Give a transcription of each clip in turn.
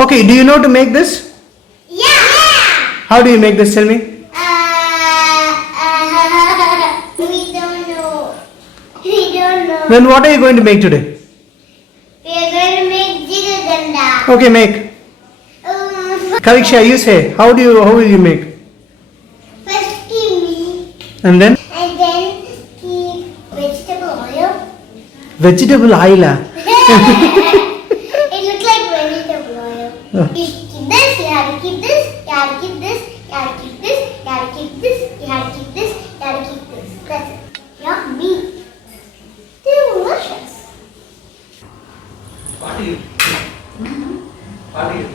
Okay, do you know to make this? Yeah. How do you make this? Tell me. We don't know. We don't know. Then what are you going to make today? We are going to make Jigarthanda. Okay, make. Kaviksha, you say. How will you make? First keep meat. And then? And then keep vegetable oil. Vegetable oil. It looks like vegetable oil. Oh. You keep this, you have to keep this, you have to keep this, you have to keep this, you have to keep this, you have to keep this, you have to keep this. That's it. Yummy. Delicious. What do you? What do you?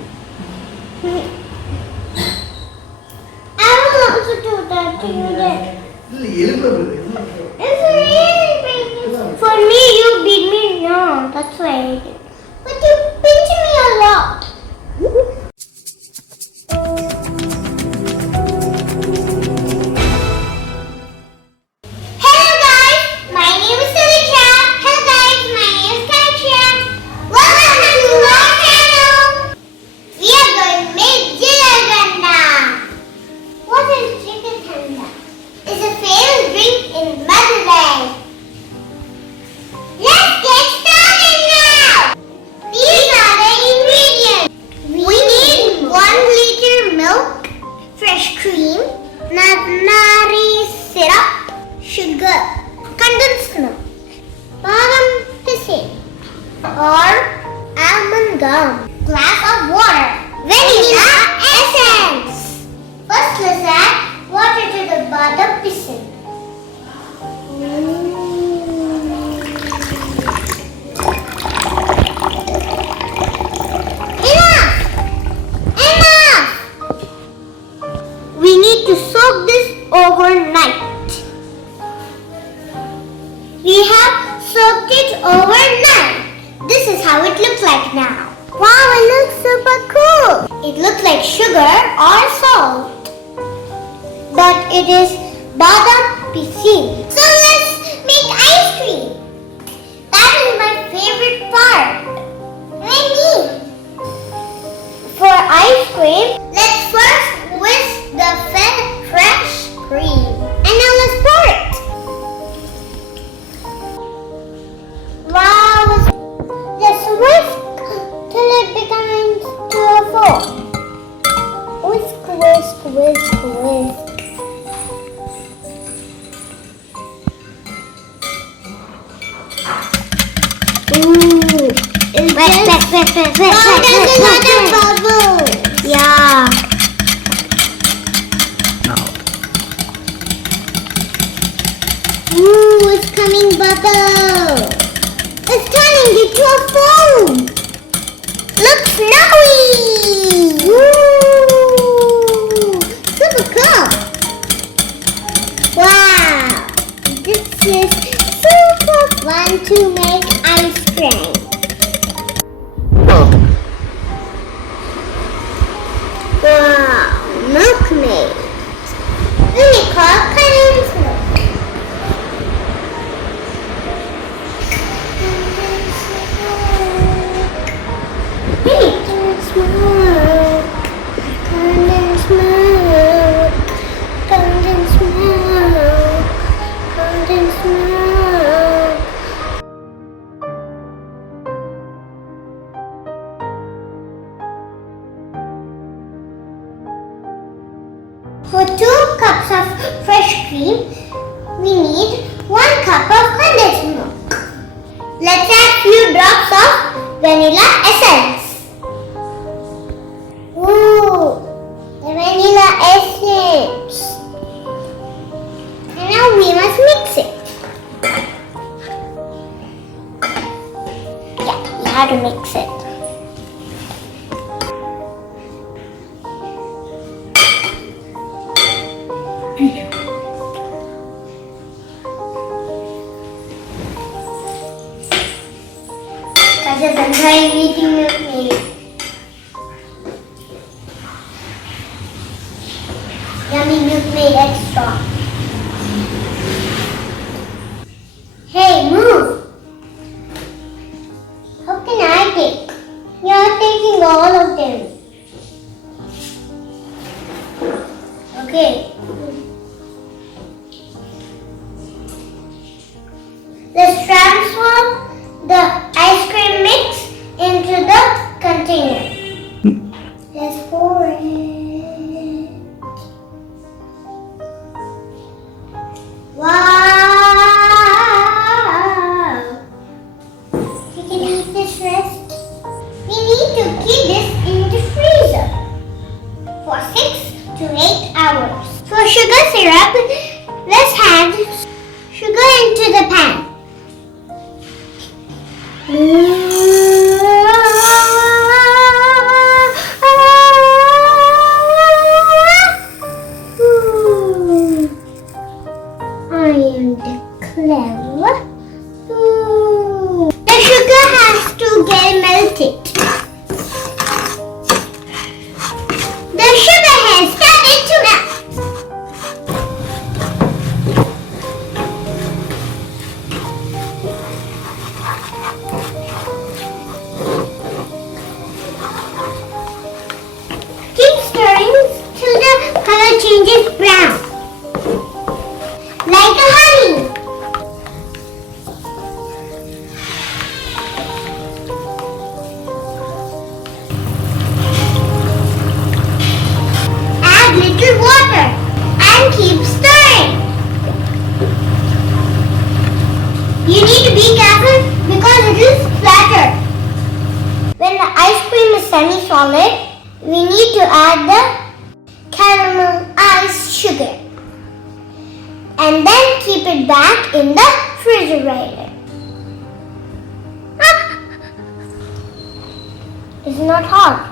I don't want to do that to you then. It's really big. For me, you beat me. No, that's why I did. But you pinch me a lot. Hello guys, my name is Sudhiksha. Hello guys, my name is Kaviksha. Welcome to our channel. We are going to make Jigarthanda. What is Jigarthanda? It's a famous drink in Madurai. Let's get started now. These are the ingredients. We need 1 liter milk, fresh cream, Nannari syrup, sugar, condensed milk, Badam pisin or almond gum, glass of water, vanilla essence. First, let's add water to the Badam pisin. We need to soak this overnight. We have soaked it overnight. This is how it looks like now. Wow, it looks super cool. It looks like sugar or salt. But it is Badam pisin. So let's make ice cream. That is my favorite part. Me. For ice cream, let's first whisk the fresh cream. And now let's pour it. Wow, let's whisk till it becomes to a foam. Whisk, whisk, whisk, whisk. Ooh, it's there's a lot of bubbles. Yeah. Ooh, it's coming bubble. It's turning into a foam. Look snowy. Ooh, super cool. Wow, this is super fun to make ice cream. Wow, milkmaid. Let me call condensed milk. Condensed milk, condensed milk, condensed milk, condensed milk. For 2 cups of fresh cream, we need 1 cup of condensed milk. Let's add few drops of vanilla essence. Yummy milk made extra. Hey, move! How can I take? You're taking all of them. Okay. Let's transfer the ice cream mix into the container. Let's pour it. Wow! You can eat this rest. We need to keep this in the freezer for 6 to 8 hours. For sugar syrup, let's add sugar into the pan. I am the clever. The sugar has to get melted. The sugar has started to melt. Keep stirring till the color changes brown. Like a honey. Add little water and keep stirring. You need to be careful because it will splatter. When the ice cream is semi-solid, we need to add the caramelized sugar. And then keep it back in the refrigerator. It's not hot.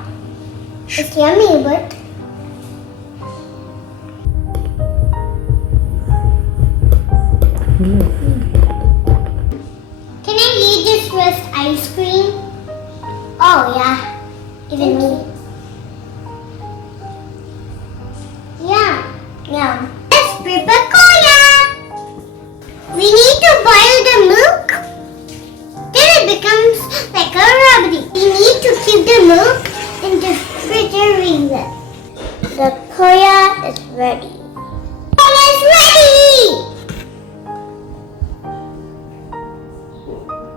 It's yummy, but can I eat this rest ice cream? Oh yeah, even me. Yeah, yeah. Let's prepare Koya. We need to boil the milk till it becomes like a Rabdi. We need to keep the milk in the refrigerator. The Koya is ready. Koya is ready!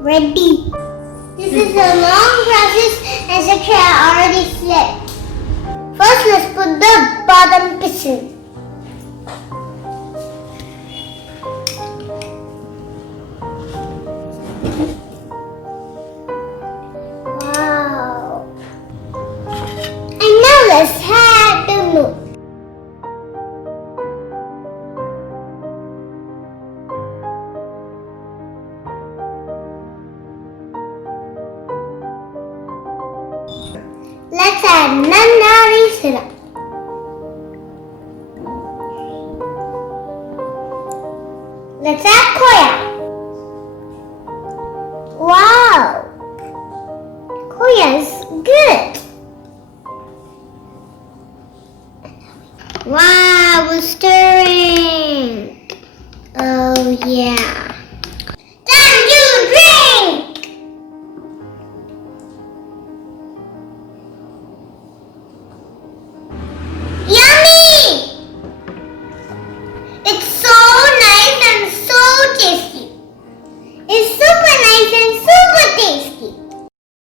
Ready. This is a long process and Sudhiksha already slept. First, let's put the Badam pisin. Wow. And now let's add the milk. Let's add Nannari syrup. Let's add Koya. Wow! Koya is good. Wow, we're stirring. Oh yeah.